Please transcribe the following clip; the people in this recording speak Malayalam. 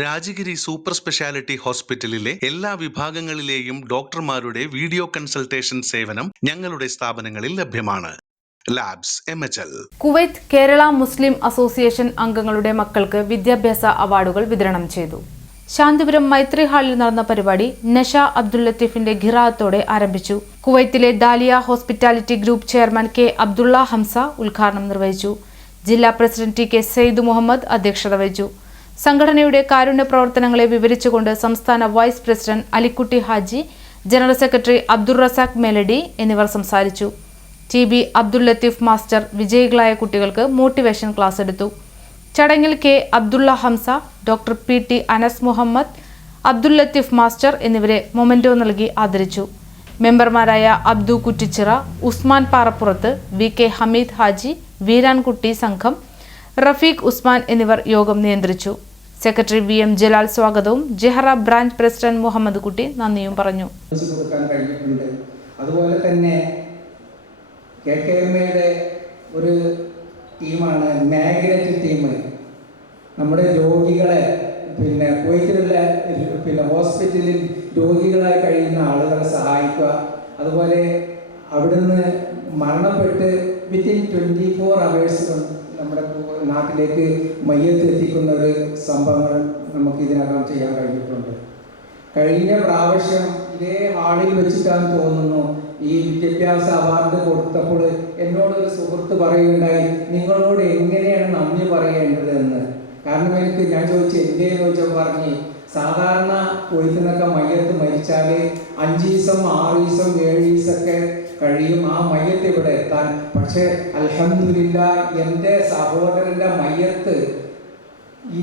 രാജഗിരി സൂപ്പർ സ്പെഷ്യാലിറ്റി ഹോസ്പിറ്റലിലെ എല്ലാ വിഭാഗങ്ങളിലെയും ഡോക്ടർമാരുടെ വീഡിയോ കൺസൾട്ടേഷൻ സേവനം ഞങ്ങളുടെ സ്ഥാപനങ്ങളിൽ ലഭ്യമാണ്. Labs Kuwait Kerala Muslim association അംഗങ്ങളുടെ മക്കൾക്ക് വിദ്യാഭ്യാസ അവാർഡുകൾ വിതരണം ചെയ്തു. ശാന്തിപുരം മൈത്രി ഹാളിൽ നടന്ന പരിപാടി നഷ അബ്ദുൽ ലത്തീഫിന്റെ ഖിറാത്തോടെ ആരംഭിച്ചു. കുവൈത്തിലെ Dalia hospitality group chairman K Abdulla Hamsa ഉദ്ഘാടനം നിർവഹിച്ചു. ജില്ലാ president T K Sayed Muhammad അധ്യക്ഷത വഹിച്ചു. സംഘടനയുടെ കാരുണ്യ പ്രവർത്തനങ്ങളെ വിവരിച്ചുകൊണ്ട് സംസ്ഥാന vice president Alikutty Haji general secretary Abdul Razak melody എന്നിവർ സംസാരിച്ചു. T B Abdul Latheef master വിജയികളായ കുട്ടികൾക്ക് മോട്ടിവേഷൻ ക്ലാസ് എടുത്തു. ചടങ്ങിൽ K Abdulla Hamsa doctor P T Anas Muhammad Abdul Latheef master എന്നിവരെ മൊമെന്റോ നൽകി ആദരിച്ചു. മെമ്പർമാരായ അബ്ദു കുറ്റിച്ചിറ ഉസ്മാൻ പാറപ്പുറത്ത് വി കെ ഹമീദ് ഹാജി വീരാൻകുട്ടി സംഘം റഫീഖ് ഉസ്മാൻ എന്നിവർ യോഗം നിയന്ത്രിച്ചു. സെക്രട്ടറി വി എം ജലാൽ സ്വാഗതവും. ജെഹറ ബ്രാഞ്ച് പ്രസിഡന്റ് മുഹമ്മദ് കുട്ടി നന്ദിയും പറഞ്ഞു. അതുപോലെ തന്നെ ഒരു ടീമാണ് ടീം. നമ്മുടെ രോഗികളെ പിന്നെ കുവൈത്തിലുള്ള പിന്നെ ഹോസ്പിറ്റലിൽ രോഗികളായി കഴിയുന്ന ആളുകളെ സഹായിക്കുക. അതുപോലെ അവിടുന്ന് മരണപ്പെട്ട് വിത്തിൻ ട്വന്റി ഫോർ അവേഴ്സ് നമ്മുടെ നാട്ടിലേക്ക് മയ്യത്ത് എത്തിക്കുന്ന ഒരു സംഭവങ്ങൾ നമുക്ക് ഇതിനകം ചെയ്യാൻ കഴിഞ്ഞിട്ടുണ്ട്. കഴിഞ്ഞ പ്രാവശ്യം ഇതേ ഹാളിൽ വെച്ചിട്ടാണ് തോന്നുന്നു ഈ വിദ്യാഭ്യാസ അവാർഡ് കൊടുത്തപ്പോൾ എന്നോട് ഒരു സുഹൃത്ത് പറയുകയുണ്ടായി നിങ്ങളോട് എങ്ങനെയാണ് നന്ദി പറയേണ്ടത് എന്ന്? കാരണം എനിക്ക് ഞാൻ ചോദിച്ചു എന്തേന്ന് ചോദിച്ചപ്പോൾ പറഞ്ഞ് സാധാരണ കൊയ്ത്തിനൊക്കെ മയ്യത്ത് മരിച്ചാൽ അഞ്ച് ദിവസം ആറ് ദിവസം ഏഴ് കഴിയും. ആ മയ്യത്ത് ഇവിടെ എത്താൻ. പക്ഷേ അൽഹംദുലില്ല എന്റെ സഹോദരന്റെ മയ്യത്ത് ഈ